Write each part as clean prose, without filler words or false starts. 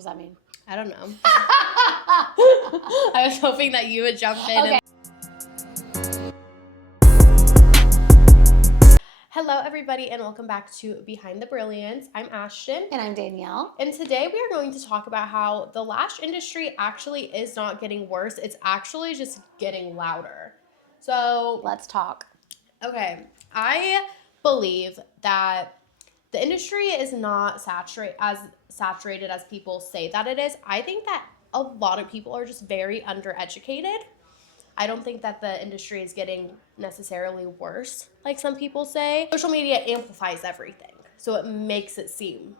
does that mean? I don't know. I was hoping that you would jump in. Okay. Hello, everybody, and welcome back to Behind the Brilliance. I'm Ashtyn. And I'm Danielle. And today we are going to talk about how the lash industry actually is not getting worse. It's actually just getting louder. So Let's talk. Okay, I believe that the industry is not saturated as people say that it is. I think that a lot of people are just very undereducated. I don't think that the industry is getting necessarily worse, like some people say. Social media amplifies everything, so it makes it seem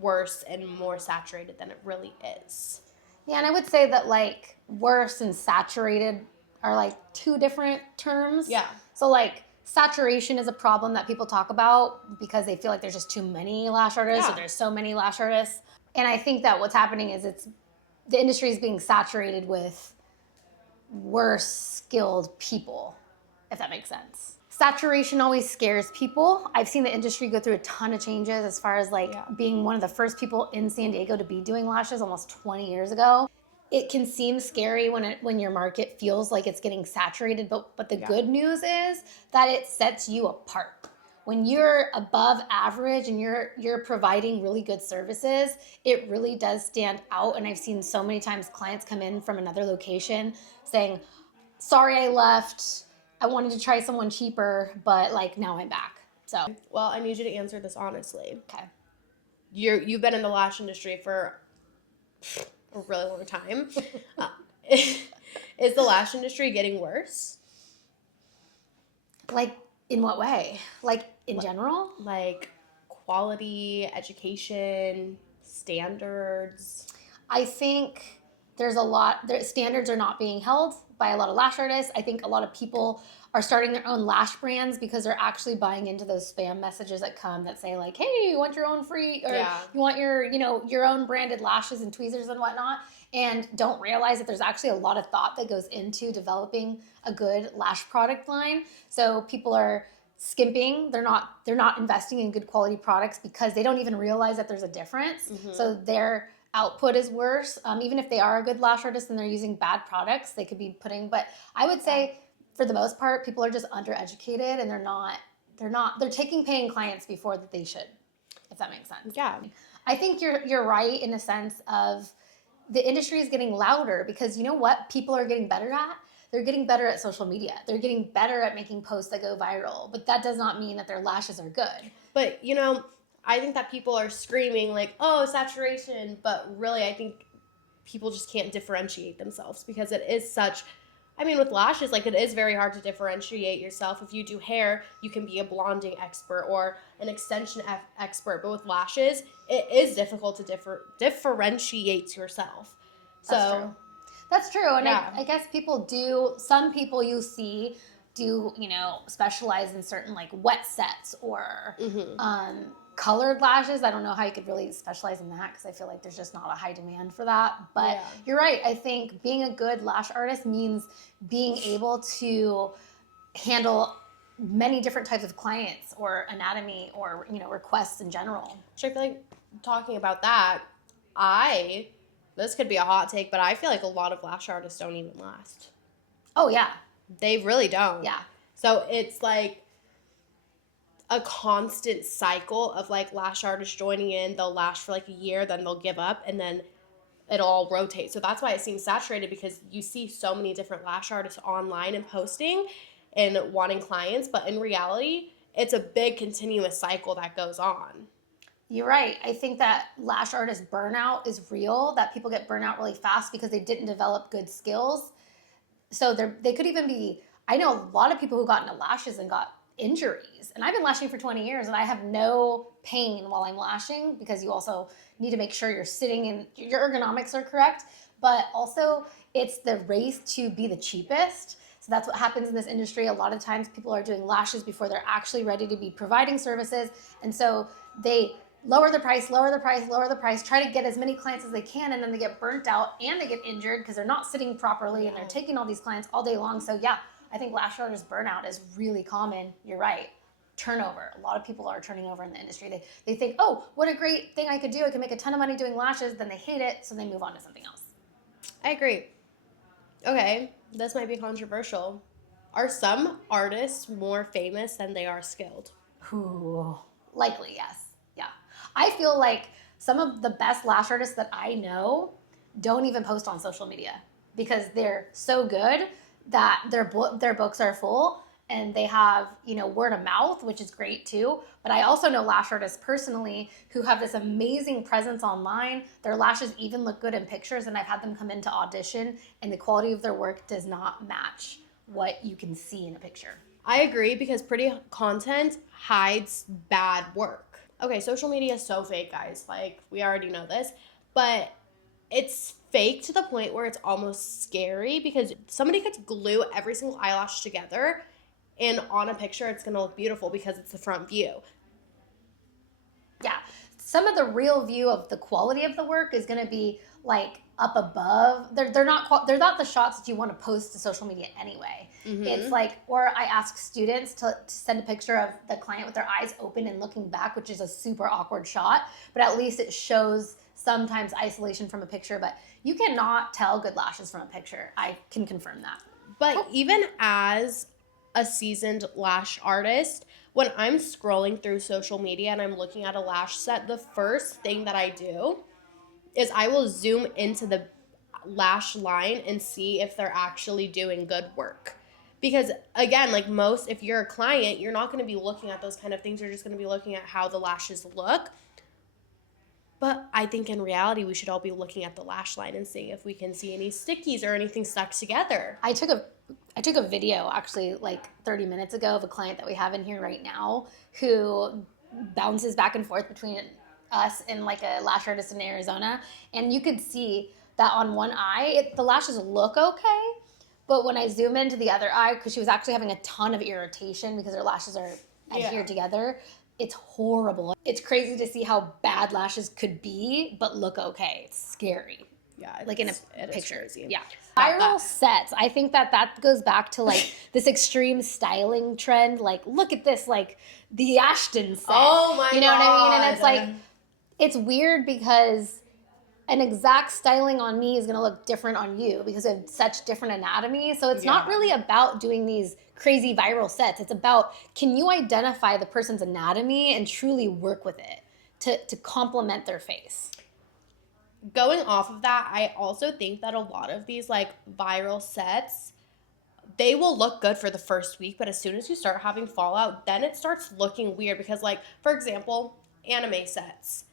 worse and more saturated than it really is. Yeah, and I would say that like worse and saturated are like two different terms. Yeah. So like saturation is a problem that people talk about because they feel like there's just too many lash artists or there's so many lash artists. And I think that what's happening is the industry is being saturated with worse skilled people, if that makes sense. Saturation always scares people. I've seen the industry go through a ton of changes as far as being one of the first people in San Diego to be doing lashes almost 20 years ago. It can seem scary when your market feels like it's getting saturated, but the good news is that it sets you apart. When you're above average and you're providing really good services, it really does stand out. And I've seen so many times clients come in from another location saying, sorry I left, I wanted to try someone cheaper, but like now I'm back. So, well, I need you to answer this honestly. Okay. You've been in the lash industry for a really long time. Is the lash industry getting worse? Like in what way? Like in general? Like quality, education, standards. I think there's standards are not being held by a lot of lash artists. I think a lot of people are starting their own lash brands because they're actually buying into those spam messages that come that say like, hey, you want your own free, or you want your own branded lashes and tweezers and whatnot, and don't realize that there's actually a lot of thought that goes into developing a good lash product line. So people are skimping. They're not investing in good quality products because they don't even realize that there's a difference. Mm-hmm. So their output is worse. Even if they are a good lash artist and they're using bad products, they could be putting, but I would say for the most part, people are just undereducated and they're taking paying clients before that they should, if that makes sense. Yeah. I think you're right in the sense of the industry is getting louder because you know what people are getting better at? They're getting better at social media. They're getting better at making posts that go viral, but that does not mean that their lashes are good. But I think that people are screaming like, oh, saturation, but really I think people just can't differentiate themselves because it is with lashes, like it is very hard to differentiate yourself. If you do hair, you can be a blonding expert or an extension expert, but with lashes, it is difficult to differentiate yourself. That's true. And I guess some people you see do, specialize in certain like wet sets or colored lashes. I don't know how you could really specialize in that because I feel like there's just not a high demand for that. But you're right. I think being a good lash artist means being able to handle many different types of clients or anatomy or, requests in general. So I feel like talking about that, this could be a hot take, but I feel like a lot of lash artists don't even last. Oh, yeah. They really don't. Yeah. So it's like a constant cycle of like lash artists joining in. They'll lash for like a year, then they'll give up, and then it'll all rotate. So that's why it seems saturated because you see so many different lash artists online and posting and wanting clients. But in reality, it's a big continuous cycle that goes on. You're right. I think that lash artist burnout is real, that people get burnout really fast because they didn't develop good skills. So they could even be, I know a lot of people who got into lashes and got injuries. And I've been lashing for 20 years and I have no pain while I'm lashing because you also need to make sure you're sitting and your ergonomics are correct. But also it's the race to be the cheapest. So that's what happens in this industry. A lot of times people are doing lashes before they're actually ready to be providing services. And so they lower the price, try to get as many clients as they can, and then they get burnt out and they get injured because they're not sitting properly and they're taking all these clients all day long. So yeah, I think lash artist burnout is really common. You're right. turnover. A lot of people are turning over in the industry. They think, oh, what a great thing I could do. I can make a ton of money doing lashes. Then they hate it, so they move on to something else. I agree. Okay, this might be controversial. Are some artists more famous than they are skilled? Ooh, likely, yes. Yeah. I feel like some of the best lash artists that I know don't even post on social media because they're so good that their books are full and they have, word of mouth, which is great too. But I also know lash artists personally who have this amazing presence online. Their lashes even look good in pictures, and I've had them come into audition and the quality of their work does not match what you can see in a picture. I agree, because pretty content hides bad work. Okay, social media is so fake, guys. Like, we already know this. But it's fake to the point where it's almost scary, because somebody could glue every single eyelash together and on a picture it's going to look beautiful because it's the front view. Yeah. Some of the real view of the quality of the work is going to be like up above. They're not the shots that you want to post to social media anyway. Mm-hmm. It's like, or I ask students to send a picture of the client with their eyes open and looking back, which is a super awkward shot, but at least it shows sometimes isolation from a picture. But you cannot tell good lashes from a picture. I can confirm that. But even as a seasoned lash artist, when I'm scrolling through social media and I'm looking at a lash set, the first thing that I do is I will zoom into the lash line and see if they're actually doing good work. Because again, like if you're a client, you're not going to be looking at those kind of things. You're just going to be looking at how the lashes look. But I think in reality, we should all be looking at the lash line and seeing if we can see any stickies or anything stuck together. I took a video actually like 30 minutes ago of a client that we have in here right now who bounces back and forth between us and like a lash artist in Arizona. And you could see that on one eye, the lashes look okay. But when I zoom into the other eye, because she was actually having a ton of irritation because her lashes are adhered together, it's horrible. It's crazy to see how bad lashes could be, but look okay. It's scary. Yeah. Like in a picture. Yeah. Viral Viral sets. I think that goes back to like this extreme styling trend. Like, look at this, like the Ashtyn set. Oh my God. You know what I mean? And it's like, it's weird because an exact styling on me is going to look different on you because of such different anatomy. So it's not really about doing these crazy viral sets. It's about, can you identify the person's anatomy and truly work with it to complement their face? Going off of that, I also think that a lot of these like viral sets, they will look good for the first week, but as soon as you start having fallout, then it starts looking weird because, like, for example, anime sets.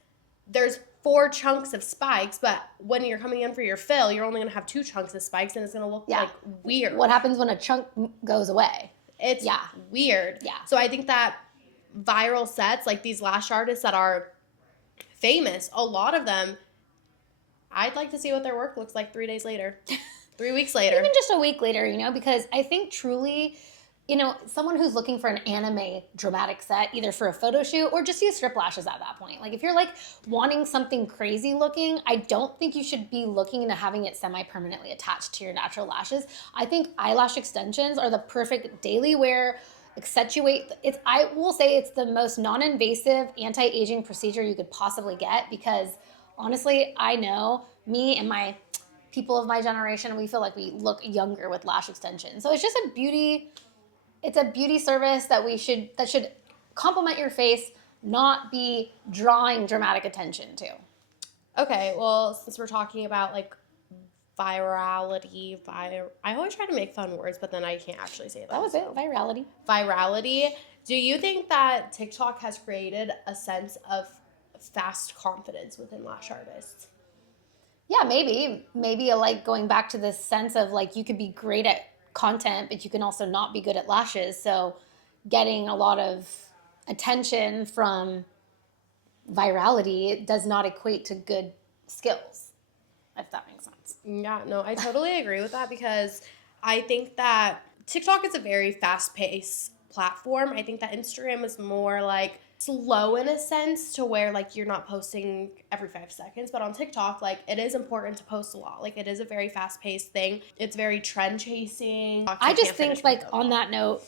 There's 4 chunks of spikes, but when you're coming in for your fill, you're only going to have 2 chunks of spikes, and it's going to look like weird. What happens when a chunk goes away? It's weird. Yeah. So I think that viral sets, like these lash artists that are famous, a lot of them, I'd like to see what their work looks like 3 days later, 3 weeks later. Even just a week later, because I think truly, someone who's looking for an anime dramatic set, either for a photo shoot or just use strip lashes at that point. Like if you're like wanting something crazy looking, I don't think you should be looking into having it semi-permanently attached to your natural lashes. I think eyelash extensions are the perfect daily wear, accentuate. I will say it's the most non-invasive anti-aging procedure you could possibly get because honestly, I know me and my people of my generation, we feel like we look younger with lash extensions. So it's just a beauty service that should complement your face, not be drawing dramatic attention to. Okay, well, since we're talking about like virality, I always try to make fun words, but then I can't actually say that. That was it, virality. Virality. Do you think that TikTok has created a sense of fast confidence within lash artists? Yeah, maybe like going back to this sense of like you could be great at content, but you can also not be good at lashes. So getting a lot of attention from virality does not equate to good skills, if that makes sense. Yeah, no, I totally agree with that because I think that TikTok is a very fast-paced platform. I think that Instagram is more like slow in a sense to where like you're not posting every 5 seconds, but on TikTok like it is important to post a lot. Like it is a very fast-paced thing. It's very trend chasing. I just think like on that note,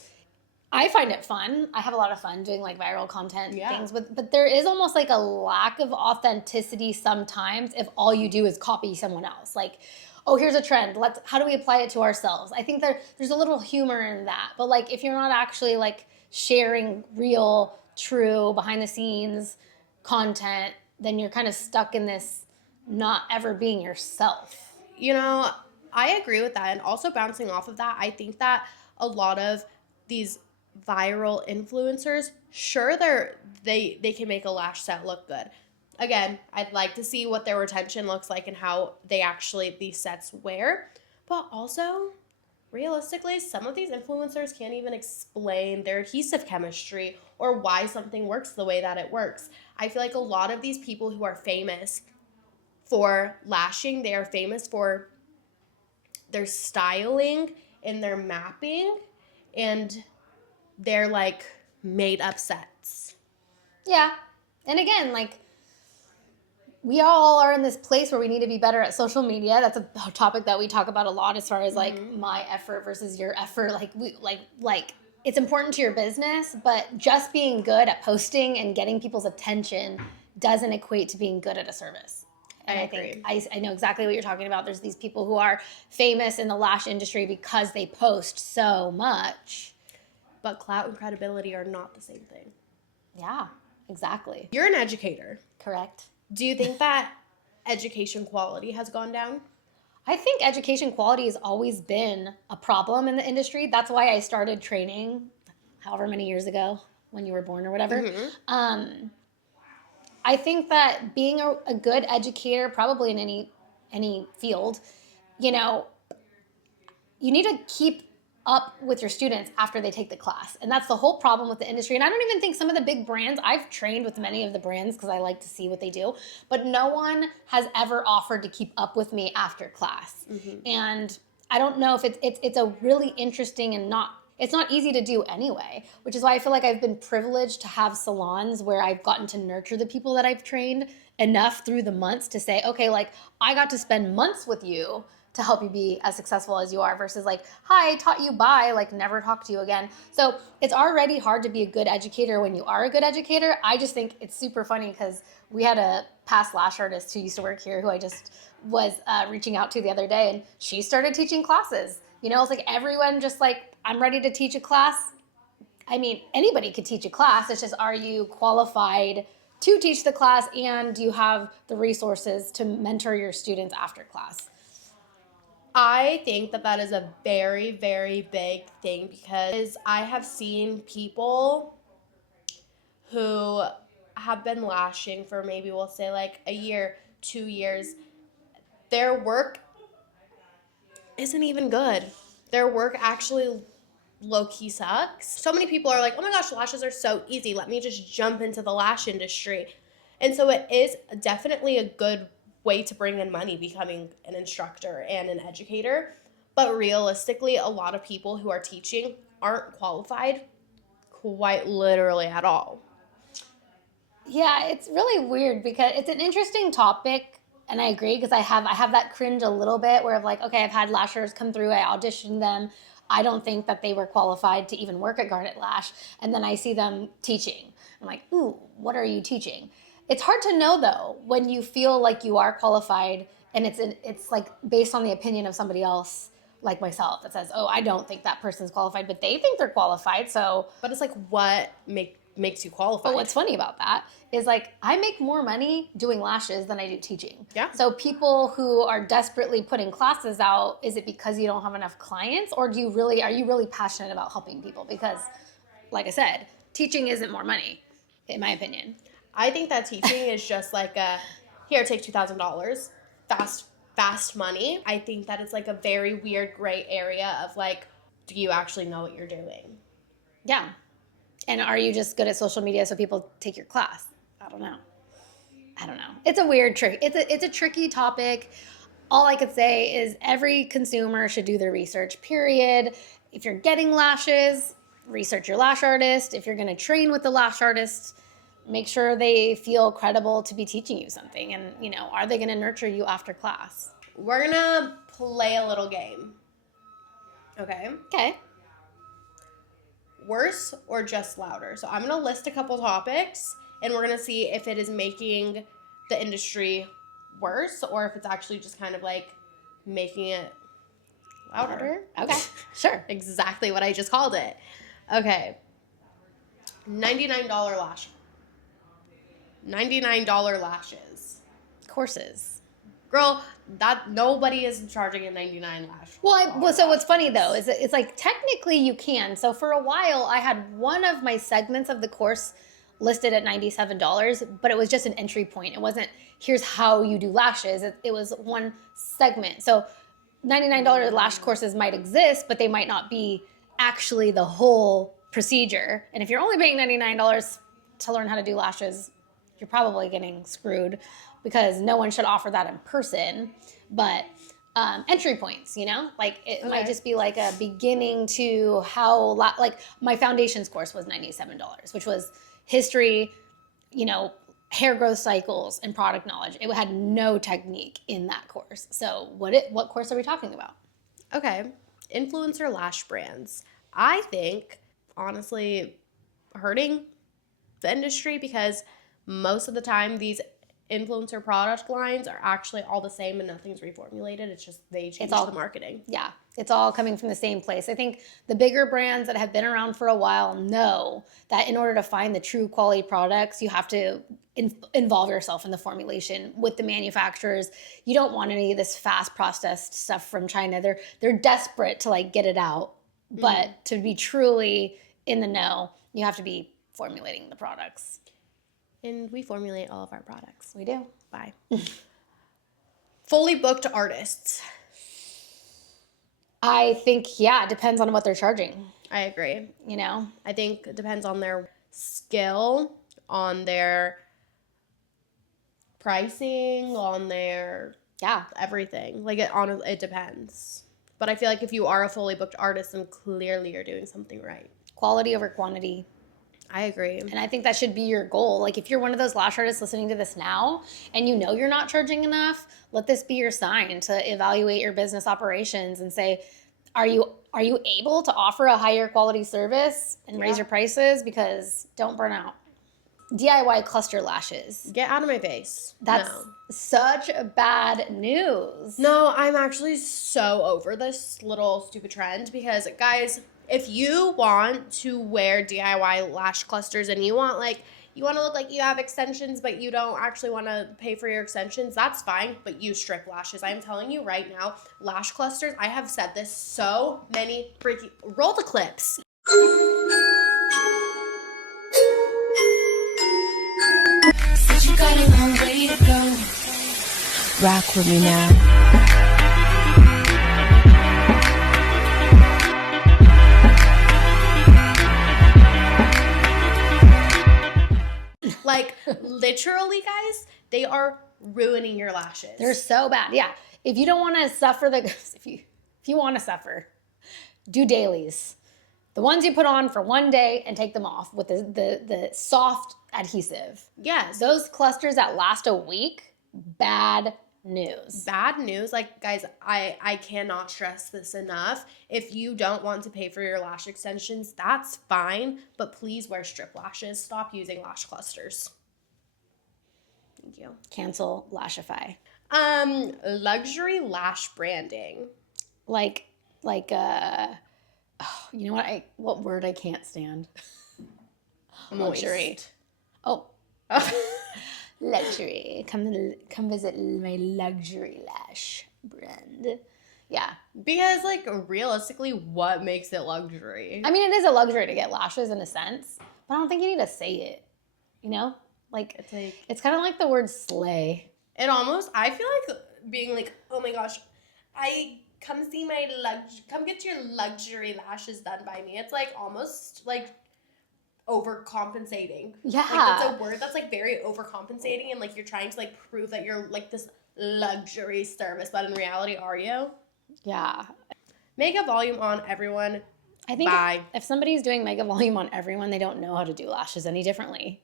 I find it fun. I have a lot of fun doing like viral content Yeah. things, but there is almost like a lack of authenticity sometimes if all you do is copy someone else. Like, oh, here's a trend. How do we apply it to ourselves? I think there's a little humor in that. But like if you're not actually like sharing real, true, behind the scenes content, then you're kind of stuck in this not ever being yourself. You know, I agree with that. And also bouncing off of that, I think that a lot of these viral influencers, sure they can make a lash set look good. Again, I'd like to see what their retention looks like and how they actually these sets wear. But also, realistically, some of these influencers can't even explain their adhesive chemistry or why something works the way that it works. I feel like a lot of these people who are famous for lashing, they are famous for their styling and their mapping and their like made up sets. Yeah. And again, like we all are in this place where we need to be better at social media. That's a topic that we talk about a lot as far as like my effort versus your effort. Like like it's important to your business, but just being good at posting and getting people's attention doesn't equate to being good at a service. And I think I know exactly what you're talking about. There's these people who are famous in the lash industry because they post so much. But clout and credibility are not the same thing. Yeah, exactly. You're an educator. Correct. Do you think that education quality has gone down? I think education quality has always been a problem in the industry. That's why I started training however many years ago when you were born or whatever. I think that being a good educator, probably in any field, you know, you need to keep up with your students after they take the class. And that's the whole problem with the industry. And I don't even think some of the big brands, I've trained with many of the brands because I like to see what they do, but no one has ever offered to keep up with me after class. And I don't know if it's a really interesting and it's not easy to do anyway, which is why I feel like I've been privileged to have salons where I've gotten to nurture the people that I've trained enough through the months to say, okay, like I got to spend months with you to help you be as successful as you are versus like, hi, I taught you, bye, like never talk to you again. So it's already hard to be a good educator when you are a good educator. I just think it's super funny because we had a past lash artist who used to work here who I just was reaching out to the other day, and she started teaching classes. You know, it's like everyone just like, I'm ready to teach a class. I mean, anybody could teach a class. It's just, are you qualified to teach the class, and do you have the resources to mentor your students after class? I think that is a very, very big thing because I have seen people who have been lashing for maybe we'll say like a year, 2 years. Their work isn't even good. Their work actually low-key sucks. So many people are like, oh my gosh, lashes are so easy. Let me just jump into the lash industry. And so it is definitely a good way to bring in money, becoming an instructor and an educator. But realistically, a lot of people who are teaching aren't qualified quite literally at all. Yeah, it's really weird because it's an interesting topic, and I agree because I have that cringe a little bit where of like, okay, I've had lashers come through, I auditioned them, I don't think that they were qualified to even work at Garnet Lash, and then I see them teaching. I'm like, ooh, what are you teaching? It's hard to know though when you feel like you are qualified, and it's like based on the opinion of somebody else like myself that says, oh, I don't think that person's qualified, but they think they're qualified, so. But it's like, what makes you qualified? But what's funny about that is like I make more money doing lashes than I do teaching. Yeah. So people who are desperately putting classes out, is it because you don't have enough clients, or are you really passionate about helping people? Because like I said, teaching isn't more money, in my opinion. I think that teaching is just like here, take $2,000, fast money. I think that it's like a very weird gray area of like, do you actually know what you're doing? Yeah. And are you just good at social media so people take your class? I don't know. It's a weird trick. It's a tricky topic. All I could say is every consumer should do their research, period. If you're getting lashes, research your lash artist. If you're going to train with the lash artist, make sure they feel credible to be teaching you something. And, you know, are they going to nurture you after class? We're going to play a little game. Okay? Okay. worse or just louder? So I'm going to list a couple topics, and we're going to see if it is making the industry worse or if it's actually just kind of like making it louder. Okay, sure. Exactly what I just called it. Okay. $99 lash. $99 lashes. Courses. Girl, that nobody is charging a $99 lash. Well, so what's funny though is that it's like technically you can. So for a while, I had one of my segments of the course listed at $97, but it was just an entry point. It wasn't here's how you do lashes. It was one segment. So $99 lash courses might exist, but they might not be actually the whole procedure. And if you're only paying $99 to learn how to do lashes, you're probably getting screwed because no one should offer that in person. But entry points, you know, like it might just be like a beginning to how, like my foundations course was $97, which was history, you know, hair growth cycles and product knowledge. It had no technique in that course. So what course are we talking about? Okay. Influencer lash brands. I think, honestly, hurting the industry because most of the time these influencer product lines are actually all the same and nothing's reformulated. It's just they change the marketing. Yeah, it's all coming from the same place. I think the bigger brands that have been around for a while know that in order to find the true quality products, you have to involve yourself in the formulation with the manufacturers. You don't want any of this fast processed stuff from China. They're desperate to like get it out, but to be truly in the know, you have to be formulating the products. And we formulate all of our products. We do. Bye. Fully booked artists. I think, yeah, it depends on what they're charging. I agree. You know? I think it depends on their skill, on their pricing, on their everything. Like it depends. But I feel like if you are a fully booked artist, then clearly you're doing something right. Quality over quantity. I agree. And I think that should be your goal. Like if you're one of those lash artists listening to this now and you know you're not charging enough, let this be your sign to evaluate your business operations and say, are you able to offer a higher quality service and raise your prices? Because don't burn out. DIY cluster lashes. Get out of my face. That's such bad news. No, I'm actually so over this little stupid trend because, guys, if you want to wear DIY lash clusters and you want to look like you have extensions, but you don't actually want to pay for your extensions, that's fine, but use strip lashes. I'm telling you right now, lash clusters, I have said this so many freaking, roll the clips. You got a long way to go. Rock with me now. Like, literally, guys, they are ruining your lashes. They're so bad. Yeah. If you don't want to suffer if you want to suffer, do dailies. The ones you put on for one day and take them off with the soft adhesive. Yes. Those clusters that last a week, bad news. Bad news. Like, guys, I cannot stress this enough. If you don't want to pay for your lash extensions, that's fine, but please wear strip lashes. Stop using lash clusters. Thank you. Cancel Lashify. Luxury lash branding. You know what word I can't stand? Luxury. Oh. Luxury. Come visit my luxury lash brand. Yeah. Because, like, realistically, what makes it luxury? I mean, it is a luxury to get lashes in a sense, but I don't think you need to say it. You know? Like, it's kind of like the word slay. It almost, I feel like being like, oh my gosh, come get your luxury lashes done by me. It's like almost like overcompensating. Yeah. Like that's a word that's like very overcompensating and like you're trying to like prove that you're like this luxury service, but in reality, are you? Yeah. Mega volume on everyone. I think if somebody's doing mega volume on everyone, they don't know how to do lashes any differently.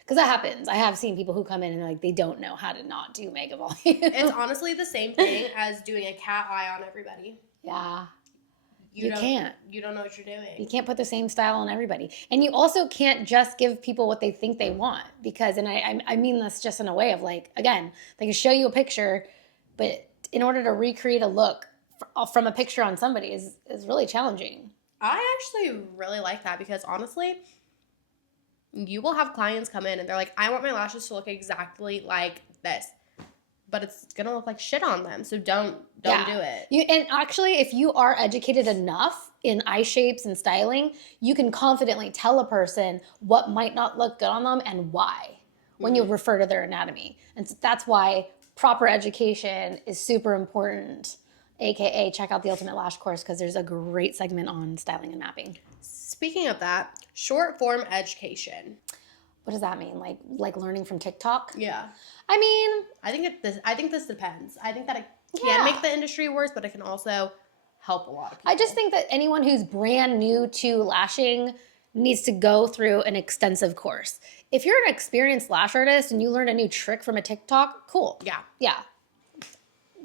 Because that happens. I have seen people who come in and like they don't know how to not do mega volume. It's honestly the same thing as doing a cat eye on everybody. Yeah. You can't. You don't know what you're doing. You can't put the same style on everybody. And you also can't just give people what they think they want because, and I mean this just in a way of like, again, they can show you a picture, but in order to recreate a look from a picture on somebody is really challenging. I actually really like that because honestly, you will have clients come in and they're like, I want my lashes to look exactly like this. But it's going to look like shit on them. So don't do it. And actually, if you are educated enough in eye shapes and styling, you can confidently tell a person what might not look good on them and why when you refer to their anatomy. And so that's why proper education is super important, AKA check out the Ultimate Lash course because there's a great segment on styling and mapping. Speaking of that, short form education. What does that mean? Like learning from TikTok? Yeah. I mean, I think this depends. I think that it can make the industry worse, but it can also help a lot of people. I just think that anyone who's brand new to lashing needs to go through an extensive course. If you're an experienced lash artist and you learn a new trick from a TikTok, cool. Yeah.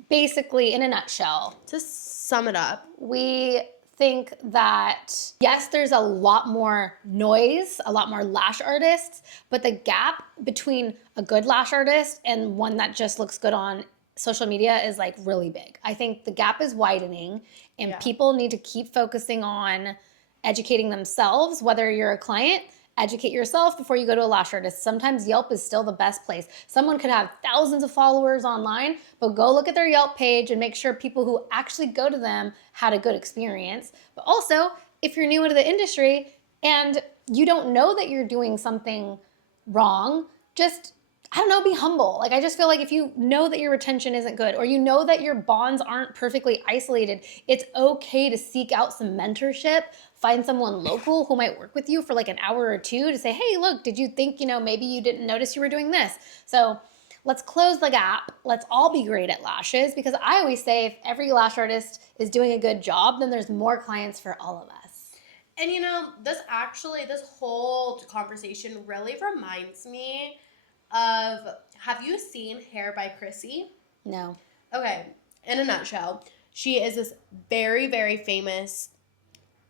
Basically, in a nutshell, to sum it up, we think that, yes, there's a lot more noise, a lot more lash artists, but the gap between a good lash artist and one that just looks good on social media is like really big. I think the gap is widening and people need to keep focusing on educating themselves, whether you're a client. Educate yourself before you go to a lash artist. Sometimes Yelp is still the best place. Someone could have thousands of followers online, but go look at their Yelp page and make sure people who actually go to them had a good experience. But also, if you're new into the industry and you don't know that you're doing something wrong, just, I don't know, be humble. Like, I just feel like if you know that your retention isn't good or you know that your bonds aren't perfectly isolated, it's okay to seek out some mentorship. Find someone local who might work with you for like an hour or two to say, hey, look, did you think, maybe you didn't notice you were doing this? So let's close the gap. Let's all be great at lashes because I always say if every lash artist is doing a good job, then there's more clients for all of us. And this whole conversation really reminds me of, have you seen Hair by Chrissy? No. Okay, in a nutshell, she is this very, very famous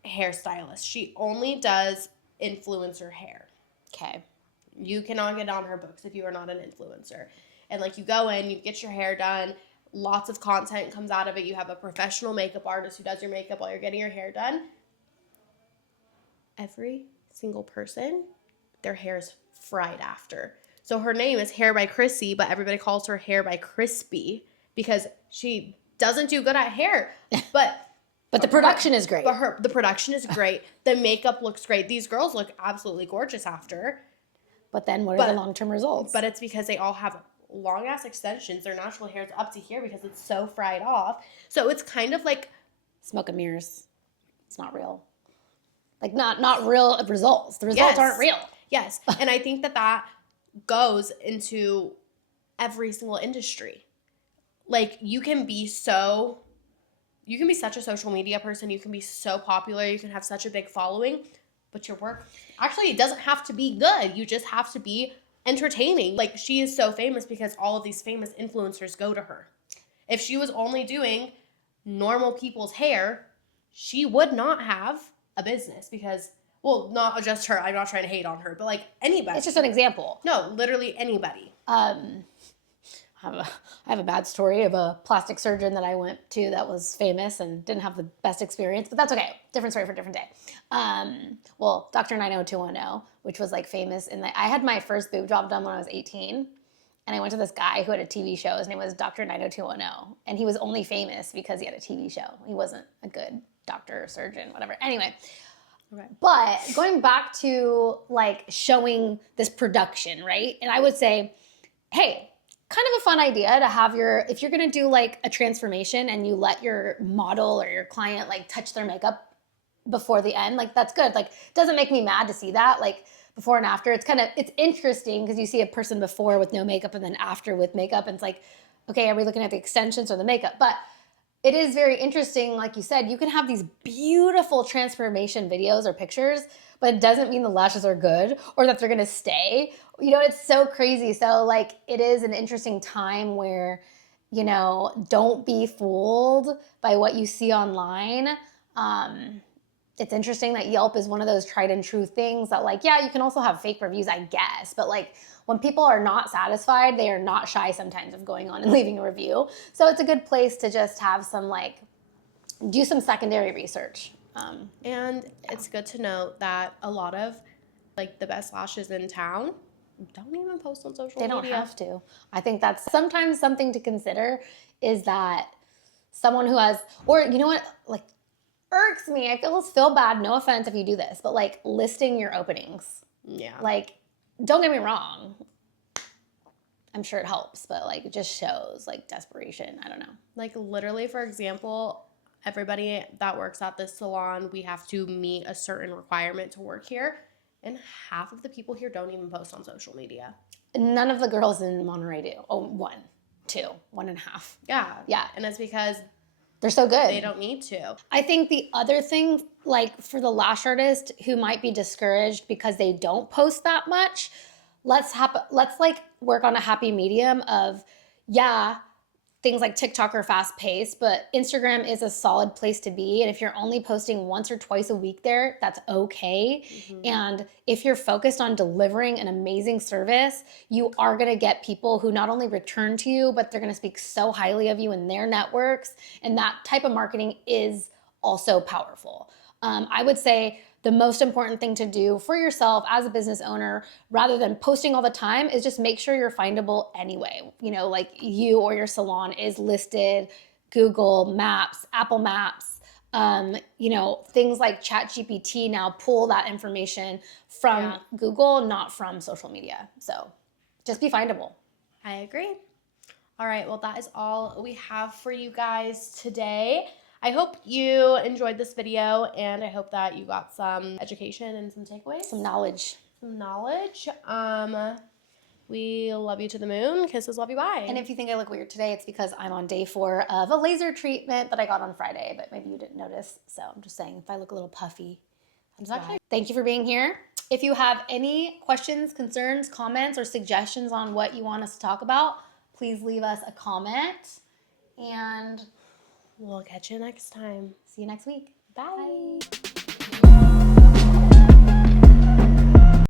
hairstylist. She only does influencer hair. Okay. You cannot get on her books if you are not an influencer. And you go in, you get your hair done, lots of content comes out of it. You have a professional makeup artist who does your makeup while you're getting your hair done. Every single person, their hair is fried after. So her name is Hair by Chrissy, but everybody calls her Hair by Crispy because she doesn't do good at hair. But the production is great. But the production is great. The makeup looks great. These girls look absolutely gorgeous after. But then what are the long-term results? But it's because they all have long-ass extensions. Their natural hair is up to here because it's so fried off. So it's kind of like smoke and mirrors. It's not real. Like not real results. The results aren't real. Yes. And I think that goes into every single industry. You can be such a social media person. You can be so popular. You can have such a big following. But your work, actually, it doesn't have to be good. You just have to be entertaining. She is so famous because all of these famous influencers go to her. If she was only doing normal people's hair, she would not have a business because, well, not just her. I'm not trying to hate on her, but anybody. It's just an example. No, literally anybody. I have a bad story of a plastic surgeon that I went to that was famous and didn't have the best experience, but that's okay. Different story for a different day. Dr. 90210, which was famous I had my first boob job done when I was 18, and I went to this guy who had a TV show. His name was Dr. 90210, and he was only famous because he had a TV show. He wasn't a good doctor or surgeon, whatever. Anyway, okay. But going back to showing this production, right? And I would say, hey, kind of a fun idea to have if you're going to do a transformation and you let your model or your client touch their makeup before the end, that's good. Doesn't make me mad to see that, before and after. It's interesting because you see a person before with no makeup and then after with makeup, and it's okay, are we looking at the extensions or the makeup? But it is very interesting, like you said, you can have these beautiful transformation videos or pictures, but it doesn't mean the lashes are good or that they're gonna stay. It's so crazy. So it is an interesting time where, don't be fooled by what you see online. It's interesting that Yelp is one of those tried and true things that like, yeah, you can also have fake reviews, I guess. But like when people are not satisfied, they are not shy sometimes of going on and leaving a review. So it's a good place to just have some like, do some secondary research. And it's good to note that a lot of like the best lashes in town don't even post on social media. They don't have to. I think that's sometimes something to consider is that someone who has, or you know what, like irks me. I feel bad. No offense if you do this, but like listing your openings. Yeah. Like, don't get me wrong. I'm sure it helps, but like it just shows like desperation. I don't know. Like literally, for example, everybody that works at this salon, we have to meet a certain requirement to work here. And half of the people here don't even post on social media. None of the girls in Monterey do. Oh, 1, 2, 1.5. Yeah. Yeah. And it's because they're so good. they don't need to. I think the other thing, like for the lash artist who might be discouraged because they don't post that much, let's like work on a happy medium of, yeah, things like TikTok are fast paced, but Instagram is a solid place to be. And if you're only posting once or twice a week there, that's okay. Mm-hmm. And if you're focused on delivering an amazing service, you are going to get people who not only return to you, but they're going to speak so highly of you in their networks. And that type of marketing is also powerful. I would say the most important thing to do for yourself as a business owner, rather than posting all the time, is just make sure you're findable anyway. You know, like you or your salon is listed, Google Maps, Apple Maps, you know, things like ChatGPT now pull that information from Google, not from social media. So just be findable. I agree. All right, well, that is all we have for you guys today. I hope you enjoyed this video, and I hope that you got some education and some takeaways. Some knowledge. We love you to the moon. Kisses, love you, bye. And if you think I look weird today, it's because I'm on day 4 of a laser treatment that I got on Friday, but maybe you didn't notice. So I'm just saying, if I look a little puffy, that's why. Thank you for being here. If you have any questions, concerns, comments, or suggestions on what you want us to talk about, please leave us a comment. And we'll catch you next time. See you next week. Bye.